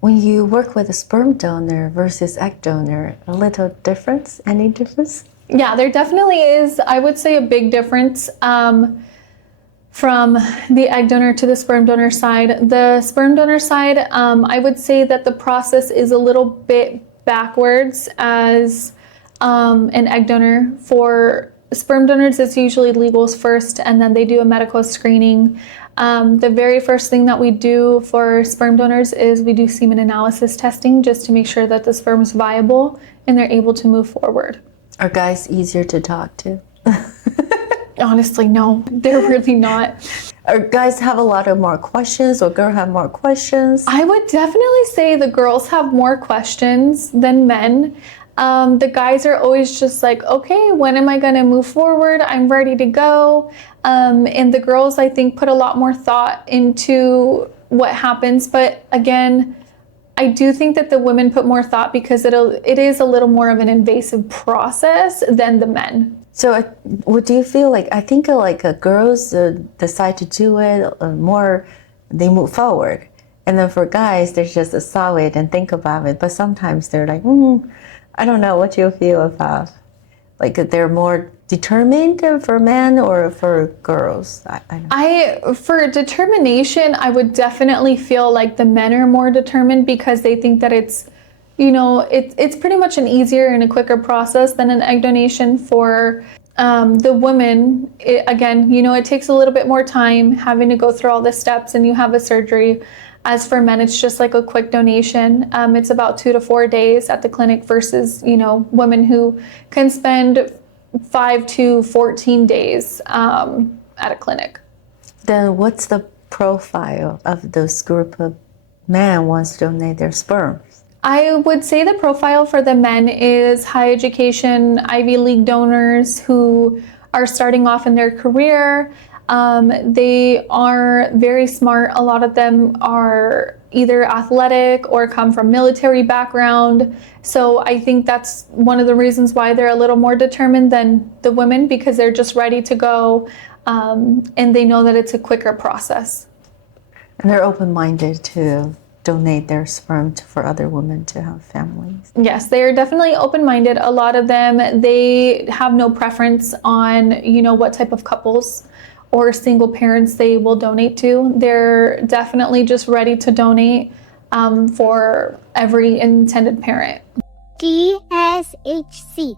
When you work with a sperm donor versus egg donor, a little difference? Any difference? Yeah, there definitely is, I would say, a big difference from the egg donor to the sperm donor side. The sperm donor side, I would say that the process is a little bit backwards as an egg donor. For sperm donors, it's usually legals first, and then they do a medical screening. The very first thing that we do for sperm donors is we do semen analysis testing just to make sure that the sperm is viable and they're able to move forward. Are guys easier to talk to? Honestly, no, they're really not. Or guys have a lot of more questions, or girls have more questions? I would definitely say the girls have more questions than men. The guys are always just like, okay, when am I gonna move forward? I'm ready to go. And the girls, I think, put a lot more thought into what happens. But again, I do think that the women put more thought because it is a little more of an invasive process than the men. So what do you feel like? I think girls decide to do it more, they move forward. And then for guys, they just saw it and think about it. But sometimes they're like, I don't know what you feel about. Like they're more determined for men or for girls? For determination, I would definitely feel like the men are more determined because they think that it's pretty much an easier and a quicker process than an egg donation. For the women, it takes a little bit more time having to go through all the steps and you have a surgery. As for men, it's just like a quick donation. It's about 2 to 4 days at the clinic versus, women who can spend 5 to 14 days at a clinic. Then what's the profile of this group of men wants to donate their sperm? I would say the profile for the men is high education, Ivy League donors who are starting off in their career. They are very smart. A lot of them are either athletic or come from military background. So I think that's one of the reasons why they're a little more determined than the women, because they're just ready to go and they know that it's a quicker process. And they're open-minded to donate their sperm for other women to have families. Yes, they are definitely open-minded. A lot of them, they have no preference on, what type of couples or single parents they will donate to. They're definitely just ready to donate for every intended parent. GSHC.